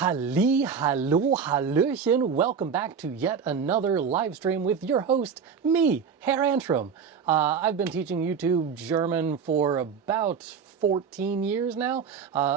Halli, hallo, hallöchen. Welcome back to yet another live stream with your host, me, Herr Antrim. I've been teaching YouTube German for about 14 years now.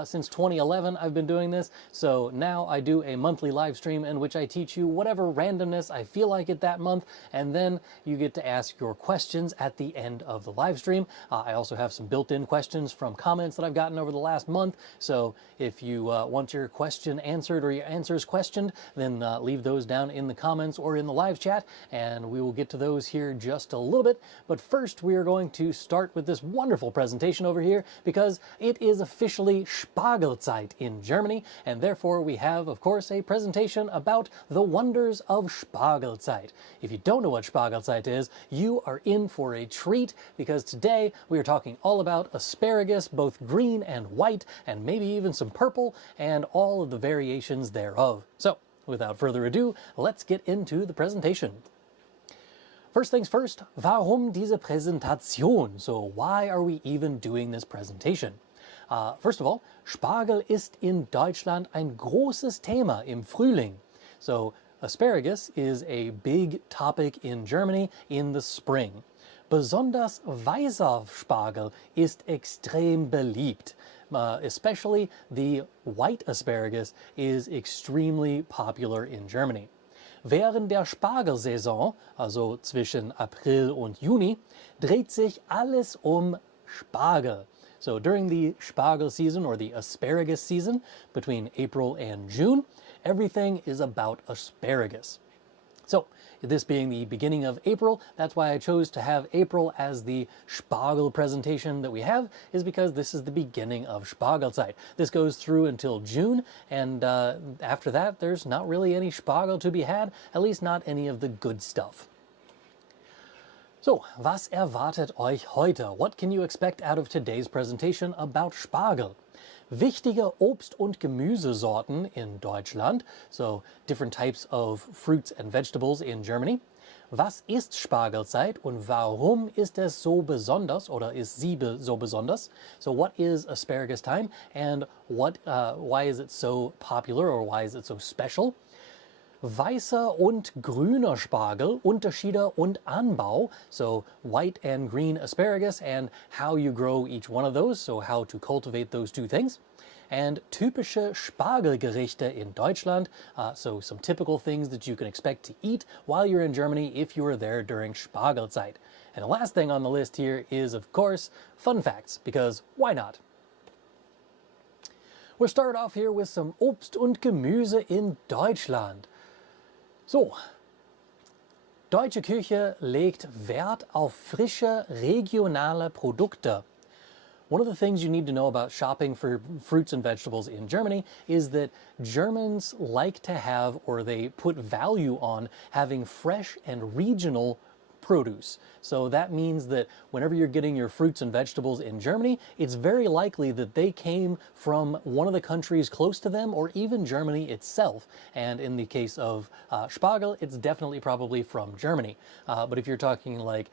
Since 2011, I've been doing this. So now I do a monthly live stream in which I teach you whatever randomness I feel like it that month. And then you get to ask your questions at the end of the live stream. I also have some built-in questions from comments that I've gotten over the last month. So if you want your question answered or your answers questioned, then leave those down in the comments or in the live chat, and we will get to those here just a little bit. But first, we are going to start with this wonderful presentation over here because it is officially Spargelzeit in Germany, and therefore we have, of course, a presentation about the wonders of Spargelzeit. If you don't know what Spargelzeit is, you are in for a treat because today we are talking all about asparagus, both green and white, and maybe even some purple, and all of the variations thereof. So, without further ado, let's get into the presentation. First things first, warum diese Präsentation? So why are we even doing this presentation? First of all, Spargel ist in Deutschland ein großes Thema im Frühling. So asparagus is a big topic in Germany in the spring. Besonders weißer Spargel ist extrem beliebt. Especially the white asparagus is extremely popular in Germany. Während der Spargelsaison, also zwischen April und Juni, dreht sich alles Spargel. So during the Spargel season or the asparagus season between April and June, everything is about asparagus. So, this being the beginning of April, that's why I chose to have April as the Spargel presentation that we have, is because this is the beginning of Spargelzeit. This goes through until June, and after that, there's not really any Spargel to be had, at least not any of the good stuff. So, was erwartet euch heute? What can you expect out of today's presentation about Spargel? Wichtige Obst- und Gemüsesorten in Deutschland, so different types of fruits and vegetables in Germany. Was ist Spargelzeit und warum ist es so besonders oder ist sie so besonders? So what is asparagus time and why is it so popular or why is it so special? Weißer und grüner Spargel, Unterschiede und Anbau, so white and green asparagus and how you grow each one of those, so how to cultivate those two things. And typische Spargelgerichte in Deutschland, so some typical things that you can expect to eat while you're in Germany if you are there during Spargelzeit. And the last thing on the list here is, of course, fun facts, because why not? We'll start off here with some Obst und Gemüse in Deutschland. So, deutsche Küche legt Wert auf frische, regionale Produkte. One of the things you need to know about shopping for fruits and vegetables in Germany is that Germans like to have, or they put value on, having fresh and regional produce. So that means that whenever you're getting your fruits and vegetables in Germany, it's very likely that they came from one of the countries close to them or even Germany itself. And in the case of Spargel, it's definitely probably from Germany. But if you're talking like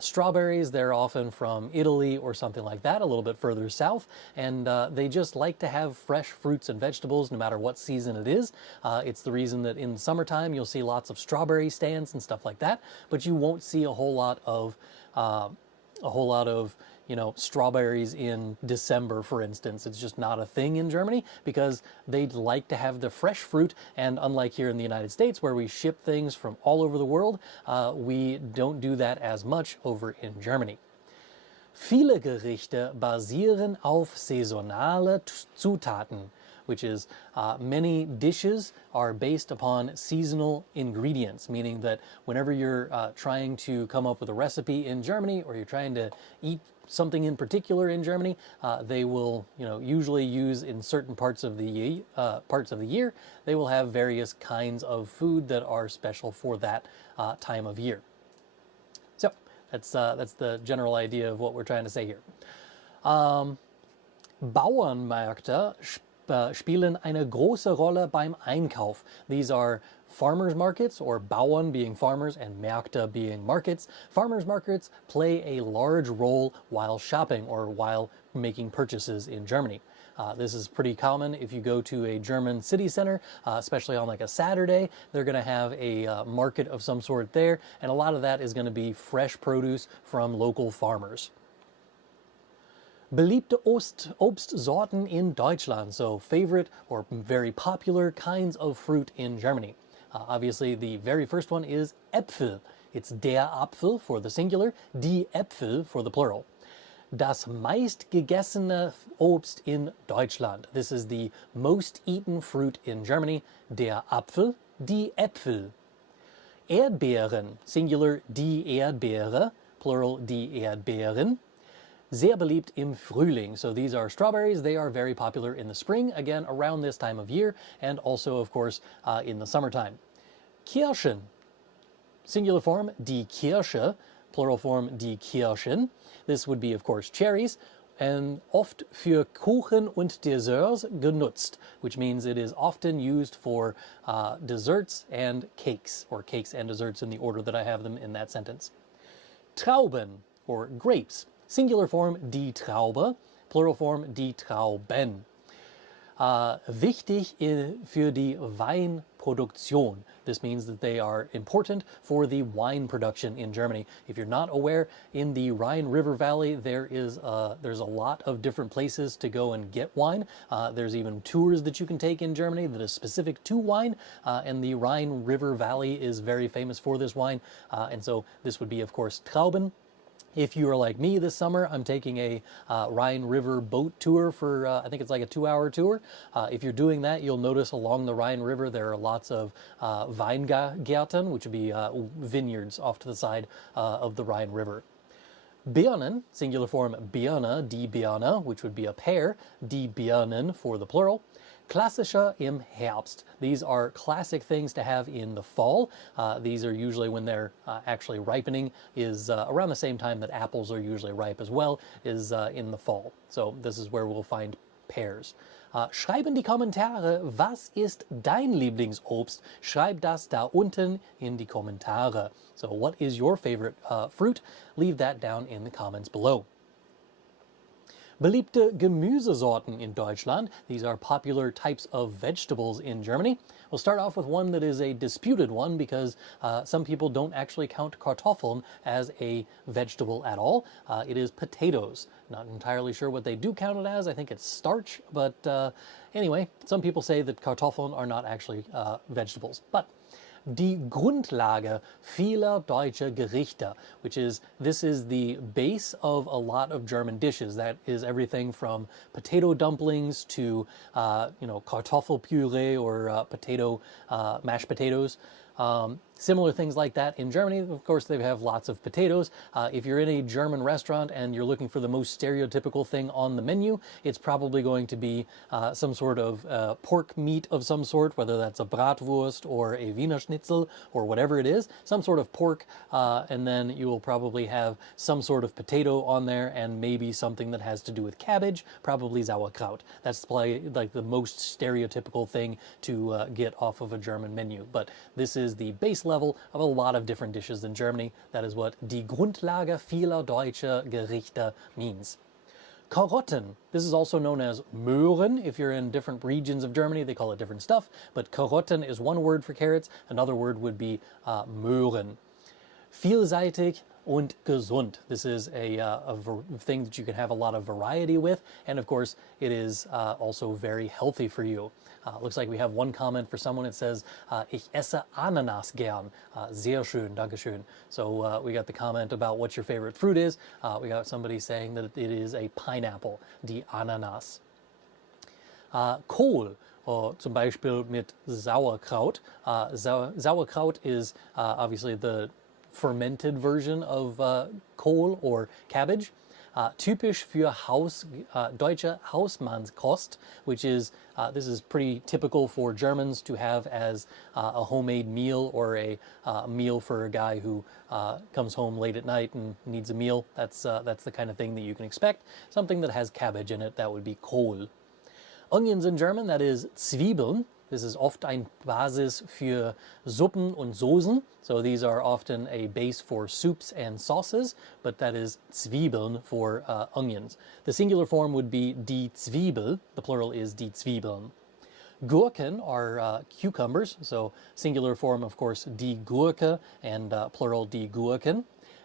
strawberries, they're often from Italy or something like that, a little bit further south. And they just like to have fresh fruits and vegetables no matter what season it is. It's the reason that in summertime you'll see lots of strawberry stands and stuff like that, but you won't see a whole lot of strawberries in December, for instance. It's just not a thing in Germany because they'd like to have the fresh fruit, and unlike here in the United States where we ship things from all over the world, we don't do that as much over in Germany. Viele Gerichte basieren auf saisonale Zutaten, which is many dishes are based upon seasonal ingredients, meaning that whenever you're trying to come up with a recipe in Germany or you're trying to eat something in particular in Germany, they will usually use in certain parts of the year, they will have various kinds of food that are special for that time of year. So that's the general idea of what we're trying to say here. Bauernmärkte spielen eine große Rolle beim Einkauf. These are farmers markets, or Bauern being farmers and Märkte being markets. Farmers markets play a large role while shopping or while making purchases in Germany. This is pretty common if you go to a German city center, especially on like a Saturday. They're going to have a market of some sort there, and a lot of that is going to be fresh produce from local farmers. Beliebte Obstsorten in Deutschland, so favorite or very popular kinds of fruit in Germany. Obviously, the very first one is Äpfel. It's der Apfel for the singular, die Äpfel for the plural. Das meistgegessene Obst in Deutschland. This is the most eaten fruit in Germany. Der Apfel, die Äpfel. Erdbeeren, singular die Erdbeere, plural die Erdbeeren. Sehr beliebt im Frühling. So these are strawberries. They are very popular in the spring, again around this time of year, and also of course in the summertime. Kirschen, singular form die Kirsche, plural form die Kirschen. This would be of course cherries, and oft für Kuchen und Desserts genutzt, which means it is often used for desserts and cakes, or cakes and desserts in the order that I have them in that sentence. Trauben, or grapes, singular form die Traube, plural form die Trauben. Wichtig für die Weinproduktion. This means that they are important for the wine production in Germany. If you're not aware, in the Rhine River Valley, there's a lot of different places to go and get wine. There's even tours that you can take in Germany that is specific to wine, and the Rhine River Valley is very famous for this wine. And so this would be, of course, Trauben. If you are like me this summer, I'm taking a Rhine River boat tour for, I think it's like a 2-hour tour. If you're doing that, you'll notice along the Rhine River there are lots of Weingärten, which would be vineyards off to the side of the Rhine River. Birnen, singular form Birne, die Birne, which would be a pear, die Birnen for the plural. Klassischer im Herbst. These are classic things to have in the fall. These are usually when they're actually ripening, is around the same time that apples are usually ripe as well, is in the fall. So this is where we'll find pears. Schreiben die Kommentare, was ist dein Lieblingsobst? Schreib das da unten in die Kommentare. So what is your favorite fruit? Leave that down in the comments below. Beliebte Gemüsesorten in Deutschland. These are popular types of vegetables in Germany. We'll start off with one that is a disputed one because some people don't actually count Kartoffeln as a vegetable at all. It is potatoes. Not entirely sure what they do count it as. I think it's starch, but anyway, some people say that Kartoffeln are not actually vegetables. But die Grundlage vieler deutscher Gerichte, which is, this is the base of a lot of German dishes. That is everything from potato dumplings to, Kartoffelpüree or mashed potatoes. Similar things like that in Germany. Of course, they have lots of potatoes. If you're in a German restaurant and you're looking for the most stereotypical thing on the menu, it's probably going to be some sort of pork meat of some sort, whether that's a Bratwurst or a Wiener Schnitzel or whatever it is, some sort of pork, and then you will probably have some sort of potato on there and maybe something that has to do with cabbage, probably sauerkraut. That's probably like the most stereotypical thing to get off of a German menu. But this is the base level of a lot of different dishes in Germany. That is what die Grundlage vieler deutscher Gerichte means. Karotten. This is also known as Möhren. If you're in different regions of Germany, they call it different stuff. But Karotten is one word for carrots. Another word would be Möhren. Vielseitig und gesund. This is a thing that you can have a lot of variety with. And of course, it is also very healthy for you. Looks like we have one comment for someone. It says, ich esse Ananas gern. Sehr schön, dankeschön. So we got the comment about what your favorite fruit is. We got somebody saying that it is a pineapple, die Ananas. Kohl, zum Beispiel mit Sauerkraut. Sauerkraut is obviously the fermented version of Kohl or cabbage. Typisch für deutsche Hausmannskost, which is, this is pretty typical for Germans to have as a homemade meal or a meal for a guy who comes home late at night and needs a meal. That's the kind of thing that you can expect. Something that has cabbage in it, that would be Kohl. Onions in German, that is Zwiebeln. This is oft ein Basis für Suppen und Soßen. So these are often a base for soups and sauces, but that is Zwiebeln for onions. The singular form would be die Zwiebel. The plural is die Zwiebeln. Gurken are cucumbers, so singular form, of course, die Gurke, and plural die Gurken.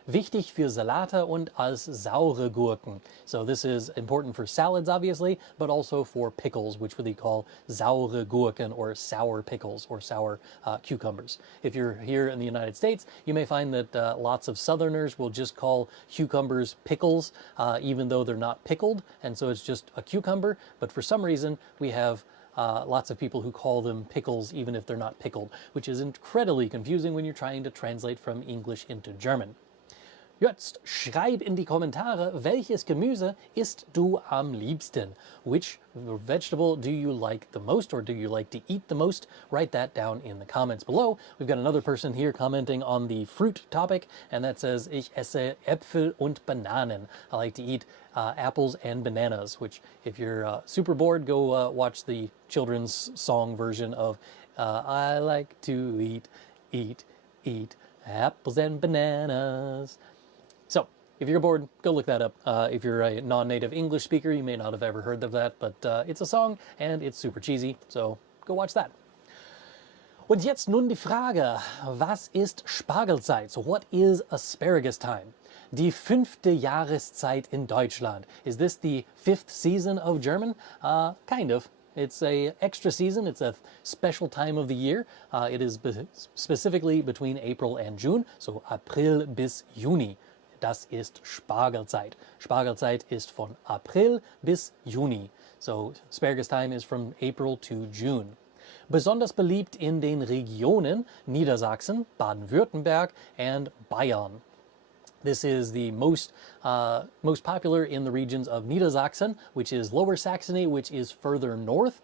Wichtig für Salate und als saure Gurken. So this is important for salads, obviously, but also for pickles, which we call saure Gurken or sour pickles or sour cucumbers. If you're here in the United States, you may find that lots of Southerners will just call cucumbers pickles, even though they're not pickled, and so it's just a cucumber. But for some reason, we have lots of people who call them pickles even if they're not pickled, which is incredibly confusing when you're trying to translate from English into German. Jetzt schreib in die Kommentare, welches Gemüse isst du am liebsten? Which vegetable do you like the most, or do you like to eat the most? Write that down in the comments below. We've got another person here commenting on the fruit topic, and that says, ich esse Äpfel und Bananen. I like to eat apples and bananas, which if you're super bored, go watch the children's song version of I like to eat apples and bananas. So, if you're bored, go look that up. If you're a non-native English speaker, you may not have ever heard of that, but it's a song and it's super cheesy, so go watch that. Und jetzt nun die Frage, was ist Spargelzeit? So what is asparagus time? Die 5. Jahreszeit in Deutschland. Is this the 5th season of German? Kind of. It's a extra season. It's a special time of the year. It is specifically between April and June, so April bis Juni. Das ist Spargelzeit. Spargelzeit ist von April bis Juni. So asparagus time is from April to June. Besonders beliebt in den Regionen Niedersachsen, Baden-Württemberg, and Bayern. This is the most popular in the regions of Niedersachsen, which is Lower Saxony, which is further north,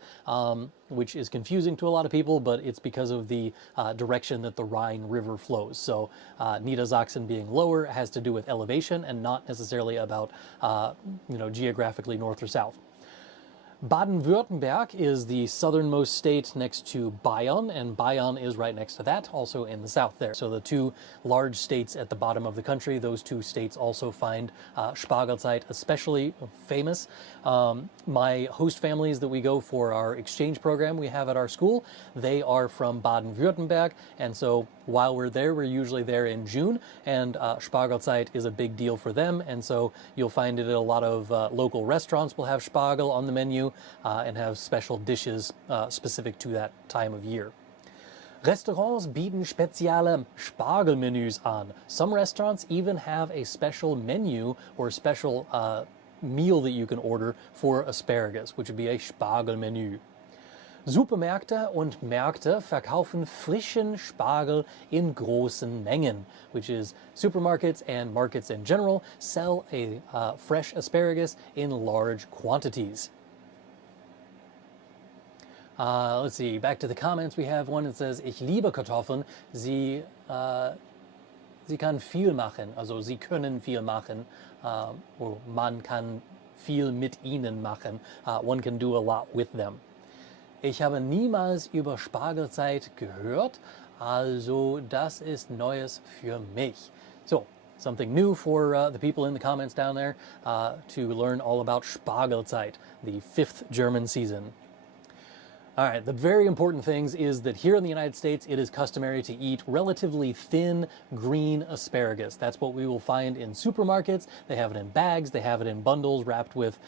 which is confusing to a lot of people, but it's because of the direction that the Rhine River flows. So Niedersachsen being lower has to do with elevation and not necessarily about geographically north or south. Baden-Württemberg is the southernmost state next to Bayern, and Bayern is right next to that, also in the south there. So the two large states at the bottom of the country, those two states also find Spargelzeit especially famous. My host families that we go for our exchange program we have at our school, they are from Baden-Württemberg, and so while we're there, we're usually there in June, and Spargelzeit is a big deal for them, and so you'll find it at a lot of local restaurants will have Spargel on the menu and have special dishes specific to that time of year. Restaurants bieten spezielle Spargelmenüs an. Some restaurants even have a special menu or special meal that you can order for asparagus, which would be a Spargelmenü. Supermärkte und Märkte verkaufen frischen Spargel in großen Mengen, which is supermarkets and markets in general sell a fresh asparagus in large quantities. Let's see, back to the comments. We have one that says, ich liebe Kartoffeln, sie kann viel machen, also sie können viel machen, or man kann viel mit ihnen machen. One can do a lot with them. Ich habe niemals über Spargelzeit gehört, also das ist Neues für mich. So, something new for the people in the comments down there to learn all about Spargelzeit, the 5th German season. All right, the very important things is that here in the United States, it is customary to eat relatively thin green asparagus. That's what we will find in supermarkets. They have it in bags, they have it in bundles wrapped with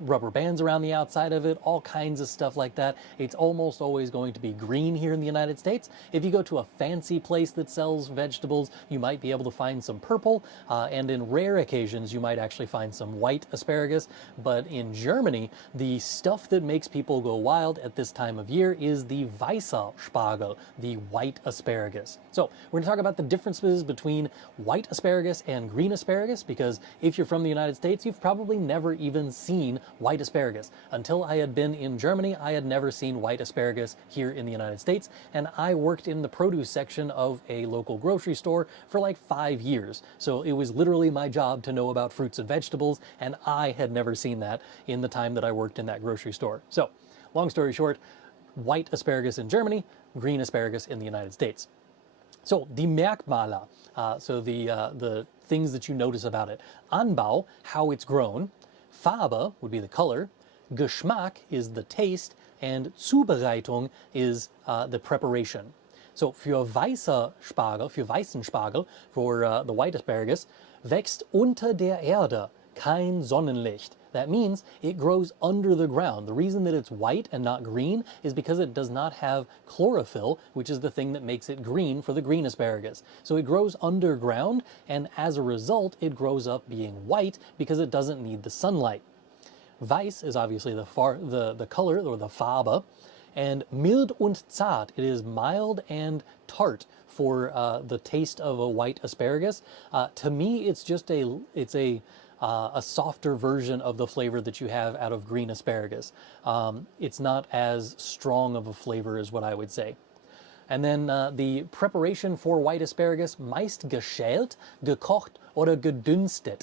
rubber bands around the outside of it, all kinds of stuff like that. It's almost always going to be green here in the United States. If you go to a fancy place that sells vegetables, you might be able to find some purple, and in rare occasions, you might actually find some white asparagus. But in Germany, the stuff that makes people go wild at this time of year is the weißer Spargel, the white asparagus. So we're going to talk about the differences between white asparagus and green asparagus, because if you're from the United States, you've probably never even seen white asparagus. Until I had been in Germany, I had never seen white asparagus here in the United States, and I worked in the produce section of a local grocery store for like 5 years. So it was literally my job to know about fruits and vegetables, and I had never seen that in the time that I worked in that grocery store. So, long story short, white asparagus in Germany, green asparagus in the United States. So, die Merkmale, so the things that you notice about it. Anbau, how it's grown. Farbe would be the color. Geschmack is the taste. And Zubereitung is the preparation. So, für weißer Spargel, für weißen Spargel, for the white asparagus, wächst unter der Erde kein Sonnenlicht. That means it grows under the ground. The reason that it's white and not green is because it does not have chlorophyll, which is the thing that makes it green for the green asparagus. So it grows underground, and as a result, it grows up being white because it doesn't need the sunlight. Weiß is obviously the color, or the Farbe, and mild und zart, it is mild and tart for the taste of a white asparagus. To me, it's just a softer version of the flavor that you have out of green asparagus. It's not as strong of a flavor as what I would say. And then the preparation for white asparagus, meist geschält, gekocht oder gedünstet.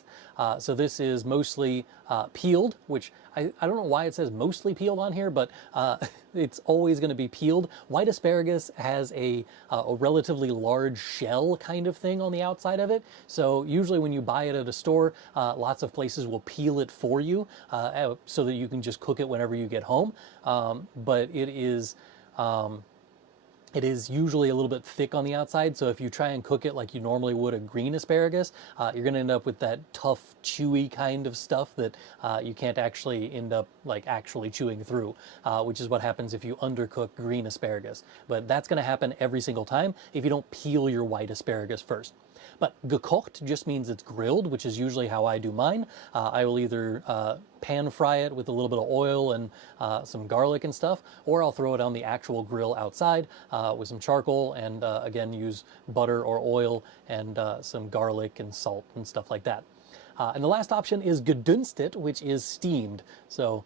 So this is mostly peeled, which I don't know why it says mostly peeled on here, but it's always going to be peeled. White asparagus has a relatively large shell kind of thing on the outside of it. So usually when you buy it at a store, lots of places will peel it for you so that you can just cook it whenever you get home. But it is usually a little bit thick on the outside, so if you try and cook it like you normally would a green asparagus, you're going to end up with that tough, chewy kind of stuff that you can't actually end up like actually chewing through, which is what happens if you undercook green asparagus. But that's going to happen every single time if you don't peel your white asparagus first. But gekocht just means it's grilled, which is usually how I do mine. I will either pan fry it with a little bit of oil and some garlic and stuff, or I'll throw it on the actual grill outside with some charcoal and again use butter or oil and some garlic and salt and stuff like that. And the last option is gedünstet, which is steamed. So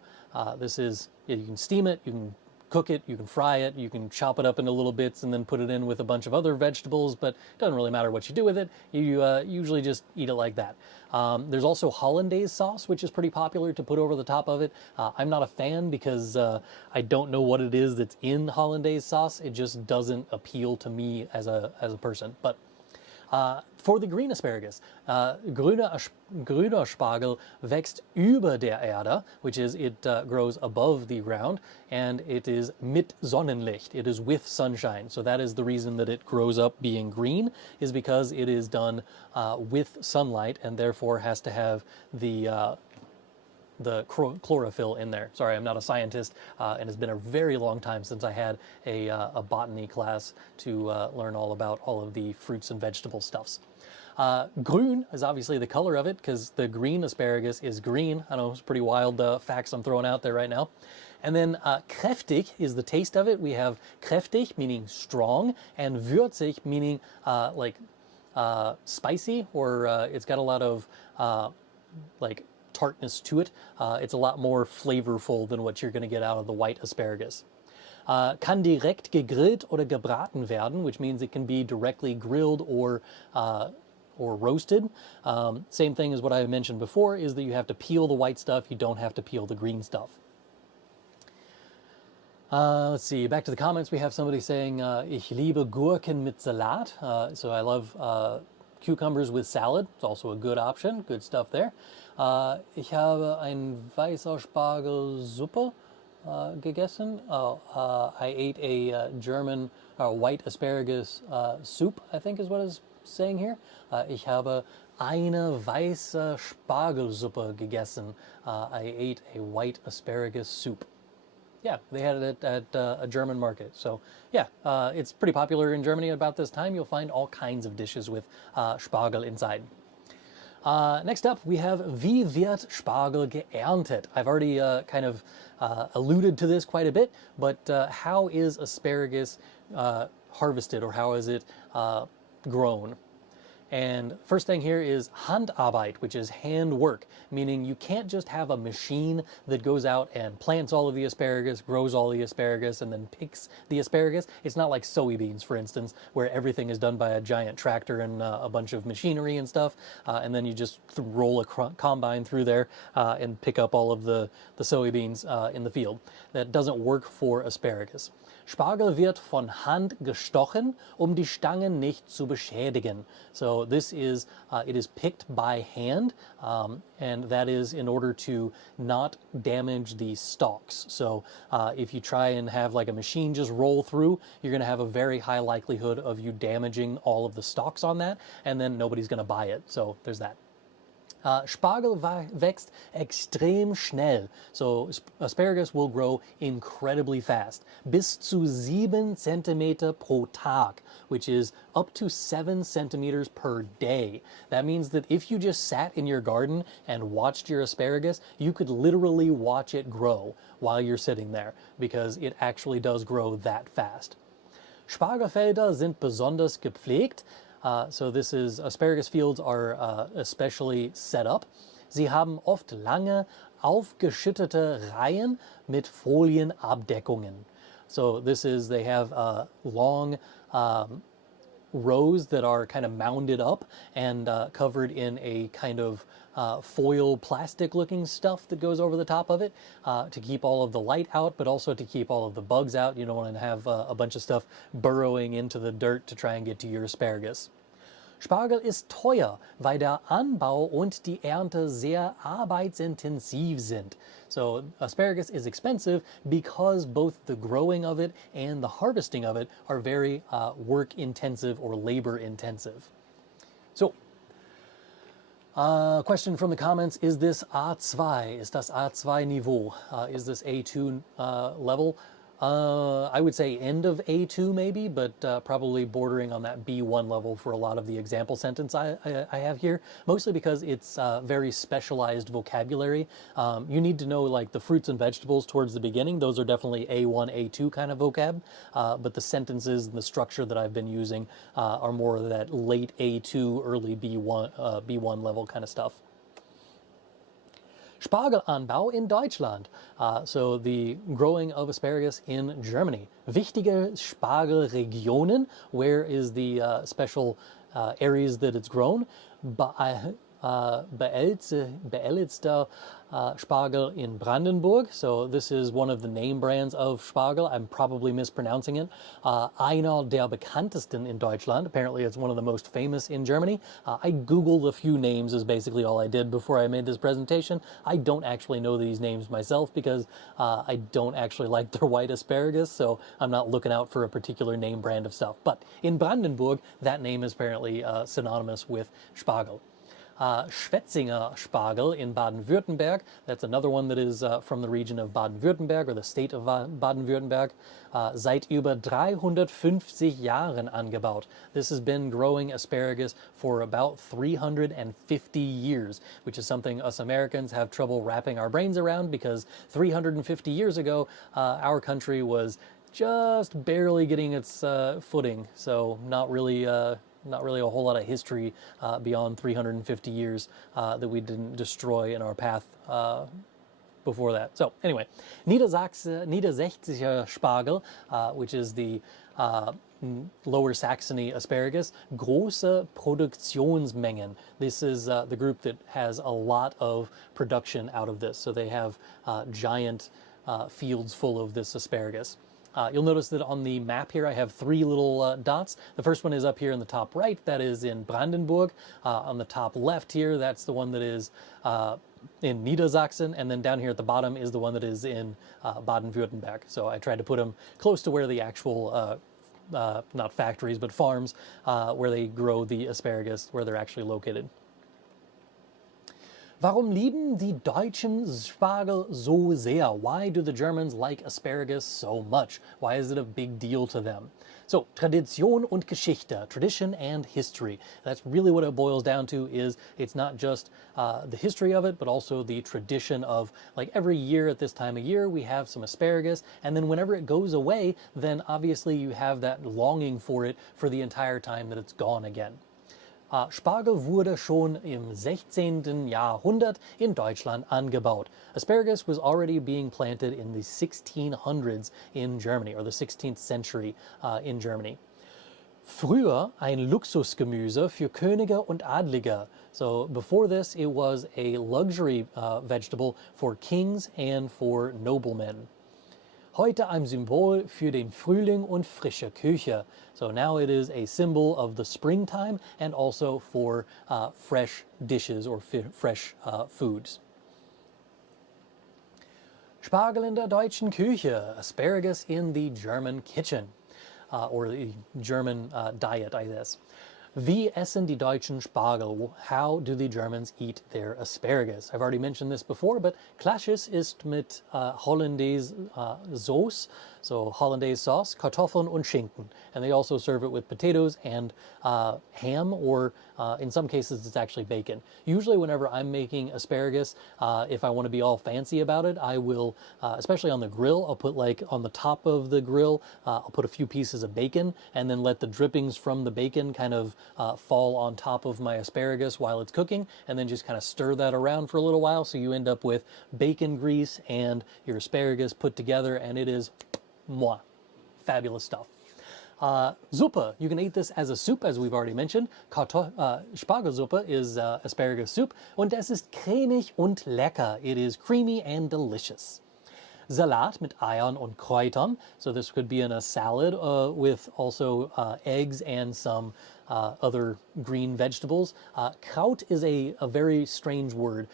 this is, you can steam it, you can cook it, you can fry it, you can chop it up into little bits and then put it in with a bunch of other vegetables, but it doesn't really matter what you do with it. You usually just eat it like that. There's also hollandaise sauce, which is pretty popular to put over the top of it. I'm not a fan because I don't know what it is that's in hollandaise sauce. It just doesn't appeal to me as a person. But for the green asparagus, grüner Spargel wächst über der Erde, which is it grows above the ground, and it is mit Sonnenlicht. It is with sunshine. So that is the reason that it grows up being green, is because it is done with sunlight and therefore has to have the chlorophyll in there. Sorry, I'm not a scientist, and it's been a very long time since I had a botany class to learn all about all of the fruits and vegetable stuffs. Grün is obviously the color of it because the green asparagus is green. I know it's pretty wild facts I'm throwing out there right now. And then kräftig is the taste of it. We have kräftig, meaning strong, and würzig, meaning like spicy, or it's got a lot of like tartness to it. It's a lot more flavorful than what you're going to get out of the white asparagus. Kann direkt gegrillt oder gebraten werden, which means it can be directly grilled or roasted. Same thing as what I mentioned before, is that you have to peel the white stuff, you don't have to peel the green stuff. Let's see, back to the comments, we have somebody saying, ich liebe Gurken mit Salat. So I love cucumbers with salad. It's also a good option, good stuff there. Ich habe ein weißer Spargelsuppe gegessen. I ate a German white asparagus soup, I think is what it's saying here. Ich habe eine weiße Spargelsuppe gegessen. I ate a white asparagus soup. Yeah, they had it at a German market. So yeah, it's pretty popular in Germany about this time. You'll find all kinds of dishes with Spargel inside. Next up, we have Wie wird Spargel geerntet? I've already kind of alluded to this quite a bit, but how is asparagus harvested, or how is it grown? And first thing here is Handarbeit, which is handwork, meaning you can't just have a machine that goes out and plants all of the asparagus, grows all the asparagus, and then picks the asparagus. It's not like soybeans, for instance, where everything is done by a giant tractor and a bunch of machinery and stuff, and then you just roll a combine through there and pick up all of the soybeans in the field. That doesn't work for asparagus. Spargel wird von Hand gestochen, die Stangen nicht zu beschädigen. So this is, it is picked by hand, and that is in order to not damage the stalks. So if you try and have like a machine just roll through, you're going to have a very high likelihood of you damaging all of the stalks on that, and then nobody's going to buy it. So there's that. Spargel wächst extrem schnell. So asparagus will grow incredibly fast. Bis zu 7 Zentimeter pro Tag, which is up to 7 centimeters per day. That means that if you just sat in your garden and watched your asparagus, you could literally watch it grow while you're sitting there, because it actually does grow that fast. Spargelfelder sind besonders gepflegt. So this is, asparagus fields are especially set up. Sie haben oft lange, aufgeschüttete Reihen mit Folienabdeckungen. So this is, they have long rows that are kind of mounded up and covered in a kind of foil plastic looking stuff that goes over the top of it to keep all of the light out, but also to keep all of the bugs out. You don't want to have a bunch of stuff burrowing into the dirt to try and get to your asparagus. Spargel ist teuer, weil der Anbau und die Ernte sehr arbeitsintensiv sind. So asparagus is expensive because both the growing of it and the harvesting of it are very work intensive or labor intensive. So, question from the comments, is this A2? Is das A2 Niveau? Is this A2 level? I would say end of A2 maybe, but probably bordering on that B1 level for a lot of the example sentence I have here, mostly because it's very specialized vocabulary. You need to know like the fruits and vegetables towards the beginning. Those are definitely A1, A2 kind of vocab, but the sentences and the structure that I've been using are more of that late A2, early B1 level kind of stuff. Spargelanbau in Deutschland. So the growing of asparagus in Germany. Wichtige Spargelregionen. Where is the special areas that it's grown? Beelitster Spargel in Brandenburg. So this is one of the name brands of Spargel. I'm probably mispronouncing it. Einer der bekanntesten in Deutschland. Apparently it's one of the most famous in Germany. I Googled a few names is basically all I did before I made this presentation. I don't actually know these names myself because I don't actually like their white asparagus, so I'm not looking out for a particular name brand of stuff. But in Brandenburg, that name is apparently synonymous with Spargel. Schwetzinger Spargel in Baden-Württemberg. That's another one that is from the region of Baden-Württemberg or the state of Baden-Württemberg. Seit über 350 Jahren angebaut. This has been growing asparagus for about 350 years, which is something us Americans have trouble wrapping our brains around because 350 years ago, our country was just barely getting its footing. So not really a whole lot of history beyond 350 years that we didn't destroy in our path before that. So anyway, Niedersächsischer Spargel, which is the Lower Saxony asparagus, große Produktionsmengen. This is the group that has a lot of production out of this. So they have giant fields full of this asparagus. You'll notice that on the map here I have three little dots. The first one is up here in the top right. That is in Brandenburg. On the top left here, that's the one that is in Niedersachsen. And then down here at the bottom is the one that is in Baden-Württemberg. So I tried to put them close to where the actual, not factories, but farms, where they grow the asparagus, where they're actually located. Warum lieben die Deutschen Spargel so sehr? Why do the Germans like asparagus so much? Why is it a big deal to them? So, Tradition und Geschichte, tradition and history. That's really what it boils down to. Is it's not just the history of it, but also the tradition of, like, every year at this time of year we have some asparagus, and then whenever it goes away, then obviously you have that longing for it for the entire time that it's gone again. Spargel wurde schon im 16. Jahrhundert in Deutschland angebaut. Asparagus was already being planted in the 1600s in Germany, or the 16th century in Germany. Früher ein Luxusgemüse für Könige und Adlige. So before this, it was a luxury vegetable for kings and for noblemen. Heute ein Symbol für den Frühling und frische Küche. So now it is a symbol of the springtime and also for fresh dishes or fresh foods. Spargel in der deutschen Küche, asparagus in the German kitchen. Or the German diet, I guess. Wie essen die Deutschen Spargel? How do the Germans eat their asparagus? I've already mentioned this before, but klassisch ist mit Hollandaise Sauce, so Hollandaise sauce, Kartoffeln und Schinken. And they also serve it with potatoes and ham, or in some cases it's actually bacon. Usually whenever I'm making asparagus, if I want to be all fancy about it, I will, especially on the grill, I'll put like on the top of the grill, I'll put a few pieces of bacon and then let the drippings from the bacon kind of fall on top of my asparagus while it's cooking, and then just kind of stir that around for a little while, so you end up with bacon grease and your asparagus put together, and it is mwah, fabulous stuff. Suppe, you can eat this as a soup, as we've already mentioned. Spargelsuppe is asparagus soup, und es ist cremig und lecker. It is creamy and delicious. Salat mit Eiern und Kräutern. So this could be in a salad with also eggs and some other green vegetables. Kraut is a very strange word.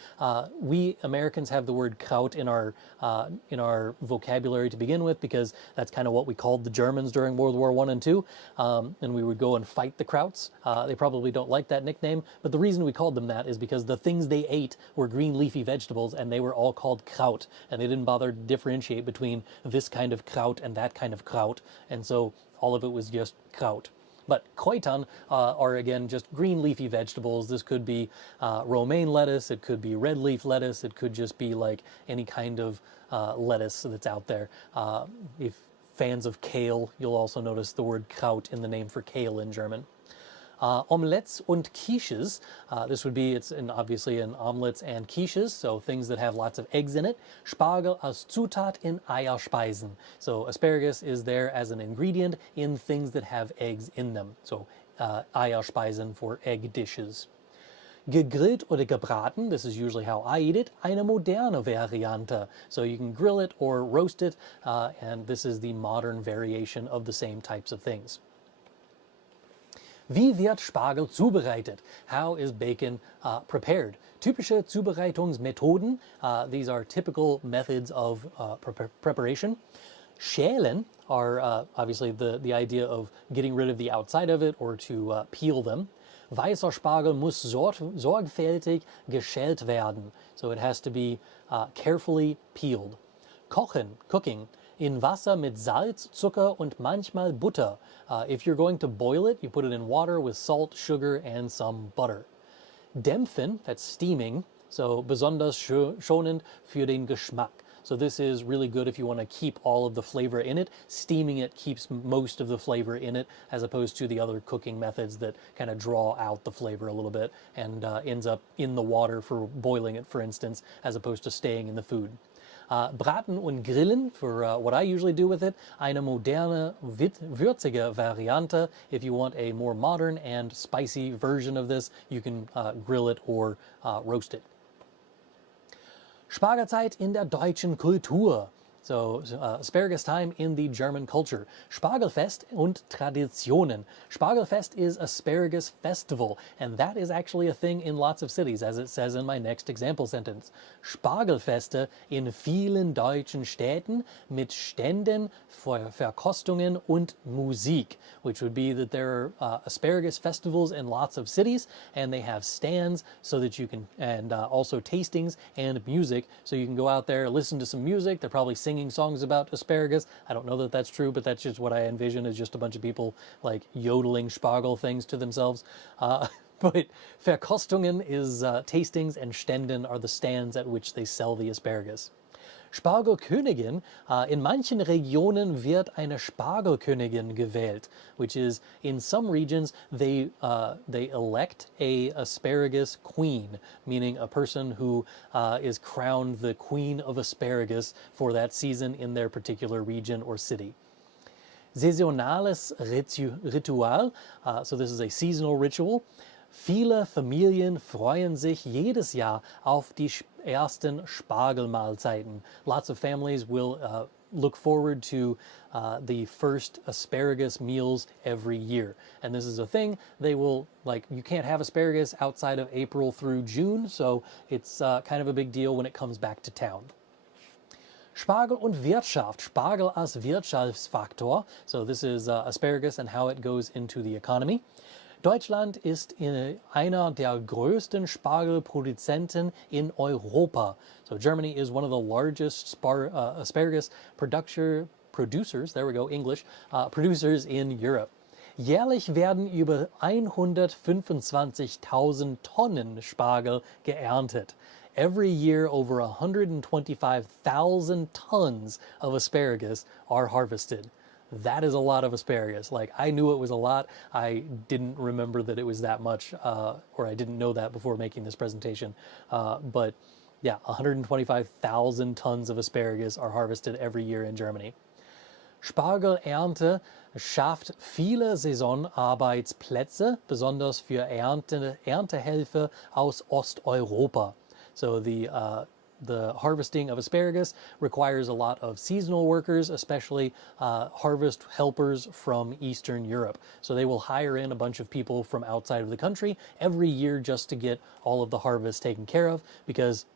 We Americans have the word kraut in our vocabulary to begin with, because that's kind of what we called the Germans during World War I and II. And we would go and fight the Krauts. They probably don't like that nickname, but the reason we called them that is because the things they ate were green leafy vegetables, and they were all called kraut, and they didn't bother to differentiate between this kind of kraut and that kind of kraut, and so all of it was just kraut. But Kräutern are, again, just green leafy vegetables. This could be romaine lettuce, it could be red leaf lettuce, it could just be like any kind of lettuce that's out there. If fans of kale, you'll also notice the word Kraut in the name for kale in German. Omelettes und quiches. This would be, obviously in omelets and quiches, so things that have lots of eggs in it. Spargel als Zutat in Eierspeisen. So asparagus is there as an ingredient in things that have eggs in them. So Eierspeisen for egg dishes. Gegrillt oder gebraten, this is usually how I eat it, eine moderne Variante. So you can grill it or roast it, and this is the modern variation of the same types of things. Wie wird Spargel zubereitet? How is bacon prepared? Typische Zubereitungsmethoden. These are typical methods of preparation. Schälen are obviously the idea of getting rid of the outside of it, or to peel them. Weißer Spargel muss sorgfältig geschält werden. So it has to be carefully peeled. Kochen, cooking. In Wasser mit Salz, Zucker und manchmal Butter. If you're going to boil it, you put it in water with salt, sugar, and some butter. Dämpfen, that's steaming, so besonders schonend für den Geschmack. So this is really good if you want to keep all of the flavor in it. Steaming it keeps most of the flavor in it, as opposed to the other cooking methods that kind of draw out the flavor a little bit and ends up in the water for boiling it, for instance, as opposed to staying in the food. Braten und Grillen, for what I usually do with it, eine moderne, würzige Variante. If you want a more modern and spicy version of this, you can grill it or roast it. Spargelzeit in der deutschen Kultur. So asparagus time in the German culture. Spargelfest und Traditionen. Spargelfest is asparagus festival, and that is actually a thing in lots of cities, as it says in my next example sentence. Spargelfeste in vielen deutschen Städten mit Ständen, Verkostungen und Musik, which would be that there are asparagus festivals in lots of cities, and they have stands so that you can, and also tastings and music, so you can go out there, listen to some music. They're probably singing songs about asparagus. I don't know that that's true, but that's just what I envision, is just a bunch of people like yodeling Spargel things to themselves. But Verkostungen is tastings, and Ständen are the stands at which they sell the asparagus. Spargelkönigin, in manchen Regionen wird eine Spargelkönigin gewählt, which is in some regions they elect a asparagus queen, meaning a person who is crowned the queen of asparagus for that season in their particular region or city. Saisonales Ritual, so this is a seasonal ritual. Viele Familien freuen sich jedes Jahr auf die ersten Spargelmahlzeiten. Lots of families will look forward to the first asparagus meals every year. And this is a thing, they will, like, you can't have asparagus outside of April through June, so it's kind of a big deal when it comes back to town. Spargel und Wirtschaft, Spargel als Wirtschaftsfaktor. So this is asparagus and how it goes into the economy. Deutschland ist einer der größten Spargelproduzenten in Europa. So Germany is one of the largest asparagus producers, there we go, English, producers in Europe. Jährlich werden über 125.000 Tonnen Spargel geerntet. Every year, over 125,000 tons of asparagus are harvested. That is a lot of asparagus. Like, I knew it was a lot. I didn't remember that it was that much, or I didn't know that before making this presentation. But yeah, 125,000 tons of asparagus are harvested every year in Germany. Spargelernte schafft viele Saisonarbeitsplätze, besonders für Erntehelfer aus Osteuropa. So the harvesting of asparagus requires a lot of seasonal workers, especially harvest helpers from Eastern Europe. So they will hire in a bunch of people from outside of the country every year just to get all of the harvest taken care of, because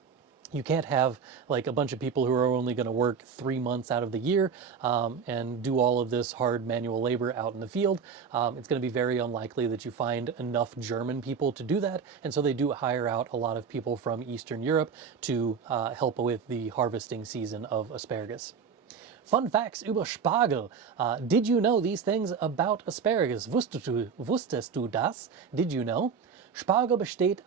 you can't have like a bunch of people who are only going to work 3 months out of the year and do all of this hard manual labor out in the field. It's going to be very unlikely that you find enough German people to do that. And so they do hire out a lot of people from Eastern Europe to help with the harvesting season of asparagus. Fun facts über Spargel. Did you know these things about asparagus? Wusstest du das? Did you know? Spargel besteht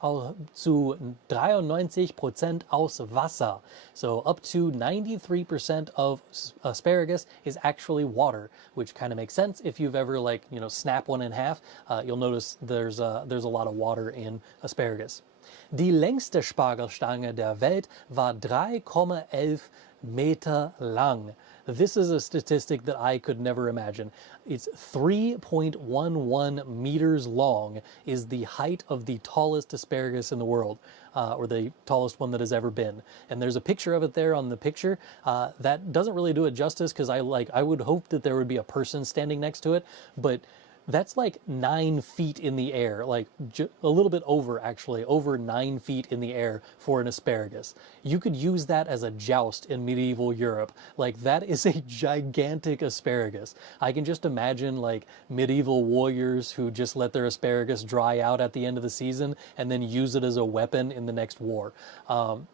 zu 93% aus Wasser. So up to 93% of asparagus is actually water, which kind of makes sense. If you've ever, like, you know, snap one in half, you'll notice there's a lot of water in asparagus. Die längste Spargelstange der Welt war 3,11 Meter lang. This is a statistic that I could never imagine. It's 3.11 meters long is the height of the tallest asparagus in the world, or the tallest one that has ever been. And there's a picture of it there on the picture. That doesn't really do it justice, because I would hope that there would be a person standing next to it, but that's like 9 feet in the air, like a little bit over, actually, over 9 feet in the air for an asparagus. You could use that as a joust in medieval Europe. Like, that is a gigantic asparagus. I can just imagine like medieval warriors who just let their asparagus dry out at the end of the season and then use it as a weapon in the next war.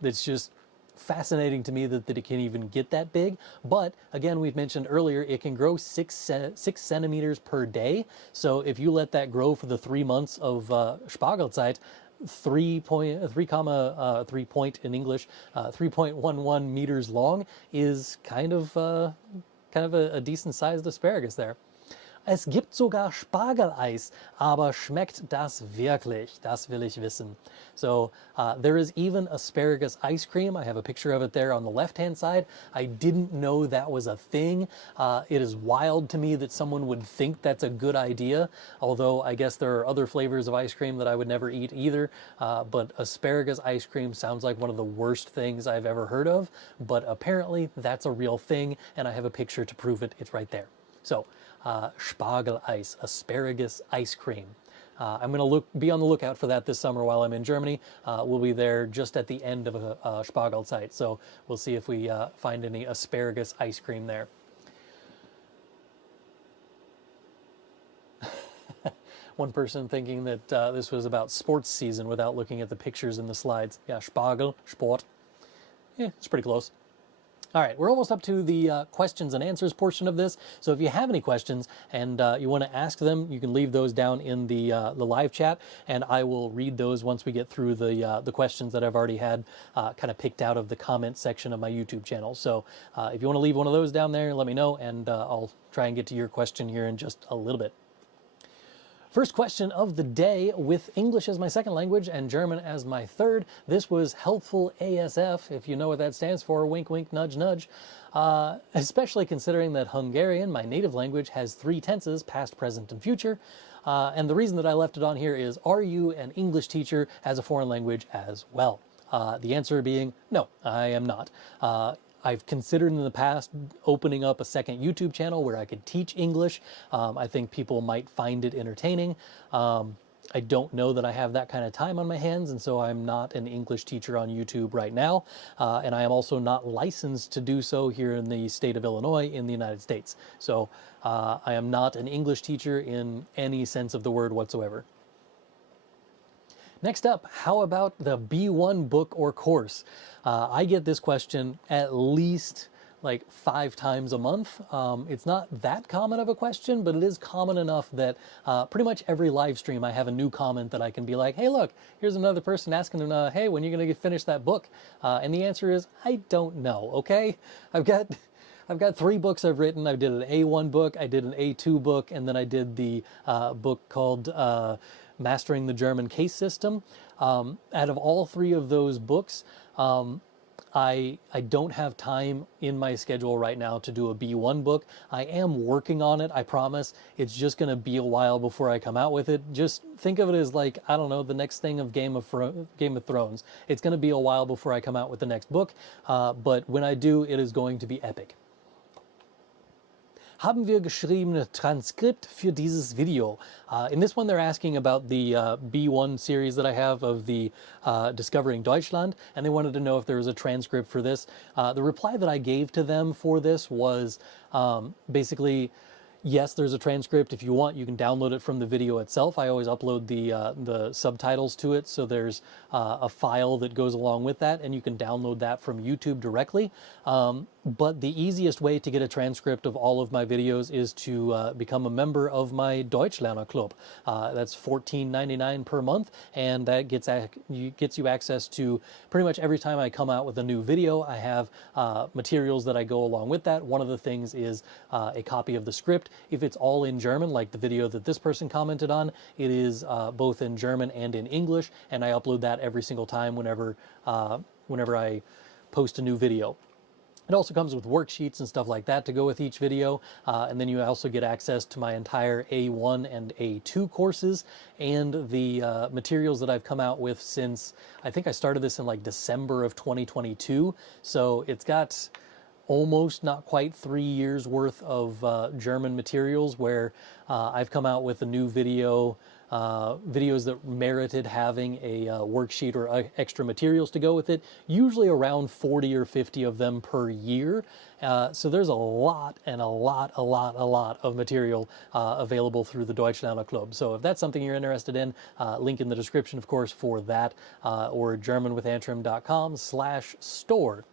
It's just fascinating to me that it can even get that big. But again, we've mentioned earlier, it can grow 6 centimeters per day. So if you let that grow for the 3 months of Spargelzeit, 3.3 in English, 3.11 meters long is kind of a decent sized asparagus there. Es gibt sogar Spargeleis, aber schmeckt das wirklich? Das will ich wissen. So there is even asparagus ice cream. I have a picture of it there on the left-hand side. I didn't know that was a thing. It is wild to me that someone would think that's a good idea, although I guess there are other flavors of ice cream that I would never eat either. But asparagus ice cream sounds like one of the worst things I've ever heard of, but apparently that's a real thing, and I have a picture to prove it. It's right there. So, Spargeleis, asparagus ice cream. I'm going to be on the lookout for that this summer while I'm in Germany. We'll be there just at the end of Spargelzeit, so we'll see if we find any asparagus ice cream there. One person thinking that this was about sports season without looking at the pictures in the slides. Yeah, Spargel, Sport. Yeah, it's pretty close. All right, we're almost up to the questions and answers portion of this. So if you have any questions and you want to ask them, you can leave those down in the live chat, and I will read those once we get through the questions that I've already had kind of picked out of the comment section of my YouTube channel. So if you want to leave one of those down there, let me know, and I'll try and get to your question here in just a little bit. First question of the day, with English as my second language and German as my third. This was helpful ASF, if you know what that stands for, wink, wink, nudge, nudge. Especially considering that Hungarian, my native language, has 3 tenses, past, present, and future. And the reason that I left it on here is, are you an English teacher as a foreign language as well? The answer being, no, I am not. I've considered in the past opening up a second YouTube channel where I could teach English. I think people might find it entertaining. I don't know that I have that kind of time on my hands, and so I'm not an English teacher on YouTube right now. And I am also not licensed to do so here in the state of Illinois in the United States. So I am not an English teacher in any sense of the word whatsoever. Next up, how about the B1 book or course? I get this question at least like 5 times a month. It's not that common of a question, but it is common enough that pretty much every live stream I have a new comment that I can be like, hey, look, here's another person asking, hey, when are you going to finish that book? And the answer is, I don't know, okay? I've got 3 books I've written. I did an A1 book, I did an A2 book, and then I did the book called Mastering the German Case System. Out of all 3 of those books, I don't have time in my schedule right now to do a B1 book. I am working on it, I promise. It's just going to be a while before I come out with it. Just think of it as like, I don't know, the next thing of Game of Thrones. It's going to be a while before I come out with the next book, but when I do, it is going to be epic. Haben wir geschriebene Transkript für dieses Video? In this one, they're asking about the B1 series that I have of the Discovering Deutschland, and they wanted to know if there was a transcript for this. The reply that I gave to them for this was basically, yes, there's a transcript. If you want, you can download it from the video itself. I always upload the subtitles to it, so there's a file that goes along with that, and you can download that from YouTube directly. But the easiest way to get a transcript of all of my videos is to become a member of my Deutschlerner Club. That's $14.99 per month, and that gets you access to pretty much every time I come out with a new video. I have materials that I go along with that. One of the things is a copy of the script. If it's all in German, like the video that this person commented on, it is both in German and in English, and I upload that every single time whenever I post a new video. It also comes with worksheets and stuff like that to go with each video, and then you also get access to my entire A1 and A2 courses and the materials that I've come out with since, I think I started this in like December of 2022, so it's got almost, not quite 3 years worth of German materials where I've come out with a new video, videos that merited having a worksheet or extra materials to go with it, usually around 40 or 50 of them per year. So there's a lot of material available through the Deutschlerner Club. So if that's something you're interested in, link in the description, of course, for that, or germanwithantrim.com/store.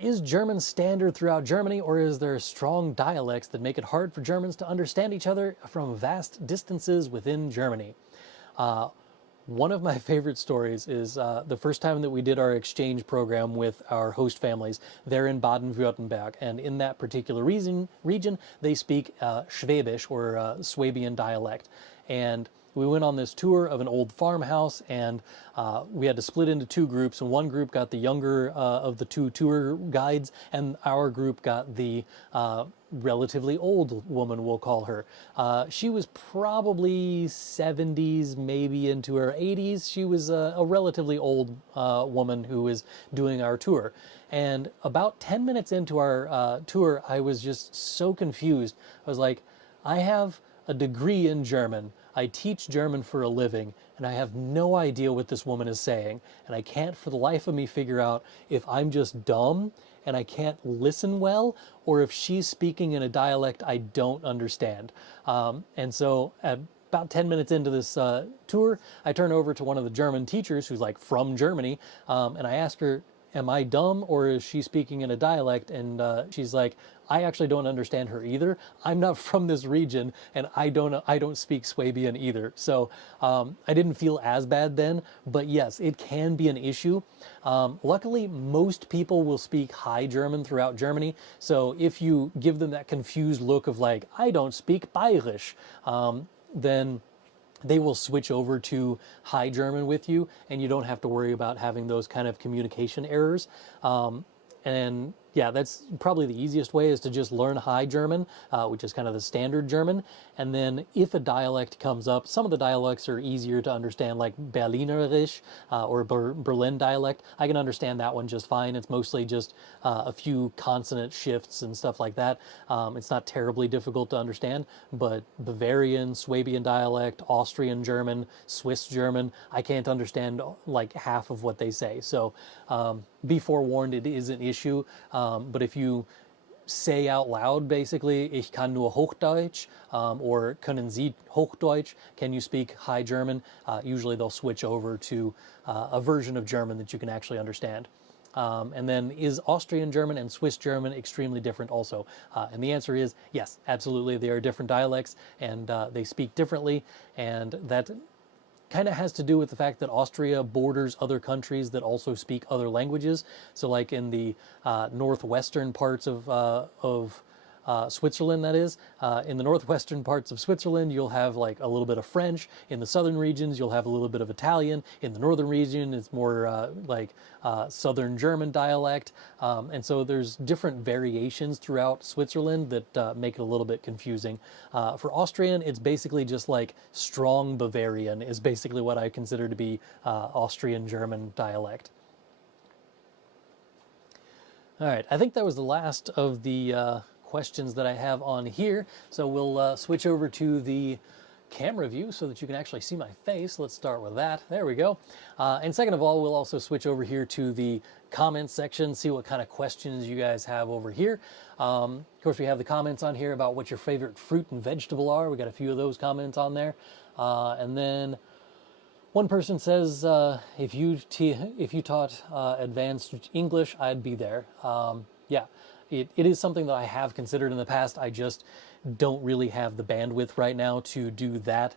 Is German standard throughout Germany, or is there strong dialects that make it hard for Germans to understand each other from vast distances within Germany? One of my favorite stories is the first time that we did our exchange program with our host families. They're in Baden-Württemberg, and in that particular region, they speak Schwäbisch, or Swabian dialect. And we went on this tour of an old farmhouse, and we had to split into 2 groups, and one group got the younger of the 2 tour guides, and our group got the relatively old woman, we'll call her. She was probably 70s, maybe into her 80s. She was a relatively old woman who was doing our tour. And about 10 minutes into our tour, I was just so confused. I was like, I have a degree in German. I teach German for a living, and I have no idea what this woman is saying, and I can't for the life of me figure out if I'm just dumb and I can't listen well, or if she's speaking in a dialect I don't understand. And so at about 10 minutes into this tour, I turn over to one of the German teachers who's like from Germany, and I ask her, am I dumb or is she speaking in a dialect? And she's like, I actually don't understand her either. I'm not from this region, and I don't speak Swabian either. So I didn't feel as bad then, but yes, it can be an issue. Luckily, most people will speak High German throughout Germany. So if you give them that confused look of like, I don't speak Bayerisch, then they will switch over to High German with you, and you don't have to worry about having those kind of communication errors. And yeah, that's probably the easiest way, is to just learn High German, which is kind of the standard German. And then if a dialect comes up, some of the dialects are easier to understand, like Berlinerisch or Berlin dialect. I can understand that one just fine. It's mostly just a few consonant shifts and stuff like that. It's not terribly difficult to understand, but Bavarian, Swabian dialect, Austrian German, Swiss German, I can't understand like half of what they say. So be forewarned, it is an issue. But if you say out loud, basically, ich kann nur Hochdeutsch, or können Sie Hochdeutsch, can you speak High German? Usually they'll switch over to a version of German that you can actually understand. And then, is Austrian German and Swiss German extremely different also? And the answer is yes, absolutely. They are different dialects, and they speak differently, and that kind of has to do with the fact that Austria borders other countries that also speak other languages. So like in the northwestern parts of Switzerland, that is. In the northwestern parts of Switzerland, you'll have like a little bit of French. In the southern regions, you'll have a little bit of Italian. In the northern region, it's more like southern German dialect. And so there's different variations throughout Switzerland that make it a little bit confusing. For Austrian, it's basically just like strong Bavarian is basically what I consider to be Austrian German dialect. All right, I think that was the last of the questions that I have on here. So we'll switch over to the camera view so that you can actually see my face. Let's start with that. There we go. And second of all, we'll also switch over here to the comments section, see what kind of questions you guys have over here. Of course, we have the comments on here about what your favorite fruit and vegetable are. We got a few of those comments on there. And then one person says, if you taught advanced English, I'd be there. Yeah. It is something that I have considered in the past. I just don't really have the bandwidth right now to do that,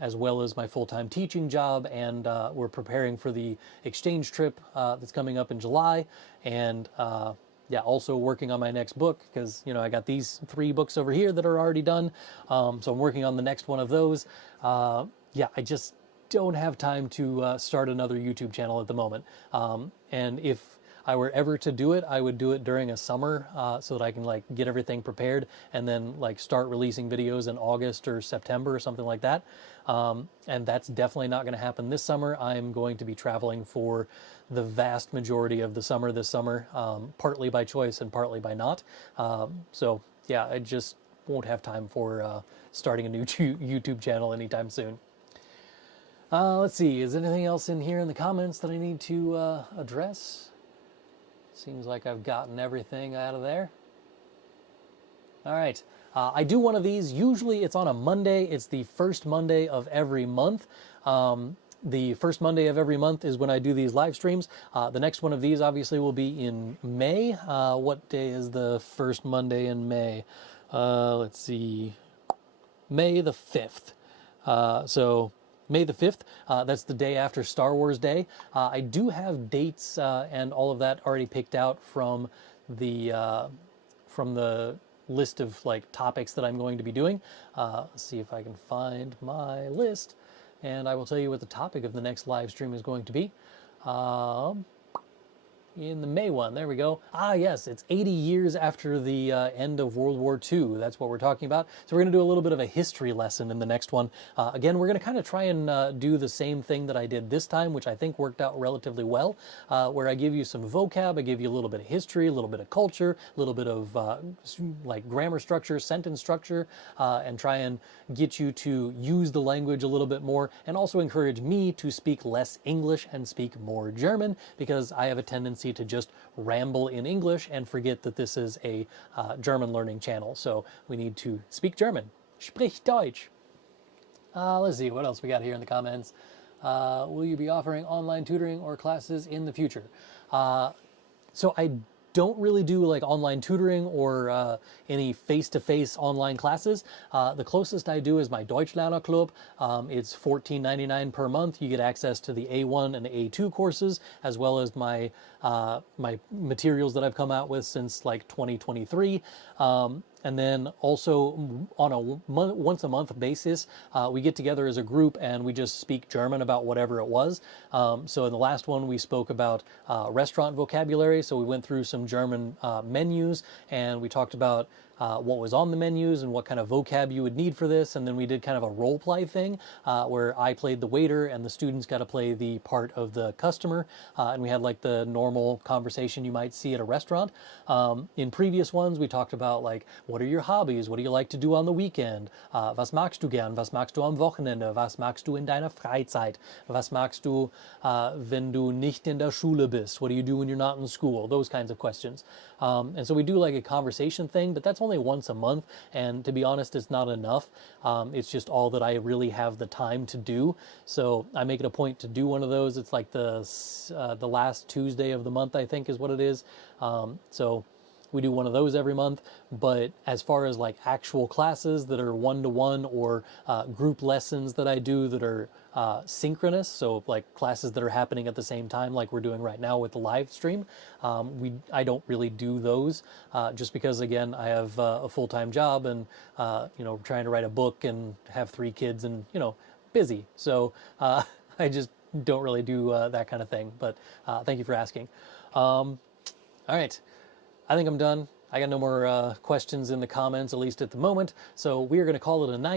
as well as my full-time teaching job, and we're preparing for the exchange trip that's coming up in July, and yeah, also working on my next book, because I got these 3 books over here that are already done, so I'm working on the next one of those. Yeah, I just don't have time to start another YouTube channel at the moment, and if I were ever to do it, I would do it during a summer so that I can like get everything prepared and then like start releasing videos in August or September or something like that. And that's definitely not going to happen this summer. I'm going to be traveling for the vast majority of the summer this summer, partly by choice and partly by not. So yeah, I just won't have time for starting a new YouTube channel anytime soon. Let's see, is there anything else in here in the comments that I need to address? Seems like I've gotten everything out of there. All right. I do one of these. Usually it's on a Monday. It's the first Monday of every month. The first Monday of every month is when I do these live streams. The next one of these obviously will be in May. What day is the first Monday in May? Let's see. May the 5th. So May the 5th, that's the day after Star Wars Day. I do have dates and all of that already picked out from the list of like topics that I'm going to be doing. Let's see if I can find my list, and I will tell you what the topic of the next live stream is going to be. In the May one, there we go. Ah, yes, it's 80 years after the end of World War II. That's what we're talking about. So we're going to do a little bit of a history lesson in the next one. Again, we're going to kind of try and do the same thing that I did this time, which I think worked out relatively well, where I give you some vocab, I give you a little bit of history, a little bit of culture, a little bit of like grammar structure, sentence structure, and try and get you to use the language a little bit more, and also encourage me to speak less English and speak more German, because I have a tendency to just ramble in English and forget that this is a German learning channel. So we need to speak German. Sprich Deutsch. Let's see what else we got here in the comments. Will you be offering online tutoring or classes in the future? So I don't really do like online tutoring or any face-to-face online classes. The closest I do is my Deutschlerner Club. It's $14.99 per month. You get access to the A1 and A2 courses, as well as my my materials that I've come out with since like 2023. And then also on a once a month basis, we get together as a group and we just speak German about whatever it was. So in the last one, we spoke about restaurant vocabulary. So we went through some German menus and we talked about what was on the menus and what kind of vocab you would need for this. And then we did kind of a role play thing where I played the waiter and the students got to play the part of the customer. And we had like the normal conversation you might see at a restaurant. In previous ones, we talked about like, what are your hobbies? What do you like to do on the weekend? Was magst du gern? Was magst du am Wochenende? Was magst du in deiner Freizeit? Was magst du, wenn du nicht in der Schule bist? What do you do when you're not in school? Those kinds of questions. And so we do like a conversation thing, but that's only once a month. And to be honest, it's not enough. It's just all that I really have the time to do. So I make it a point to do one of those. It's like the last Tuesday of the month, I think is what it is. So we do one of those every month, but as far as like actual classes that are one-to-one or group lessons that I do that are synchronous, so like classes that are happening at the same time like we're doing right now with the live stream, I don't really do those just because, again, I have a full-time job and, you know, trying to write a book and have 3 kids and, you know, busy. So I just don't really do that kind of thing, but thank you for asking. All right. I think I'm done. I got no more questions in the comments, at least at the moment. So we are going to call it a night.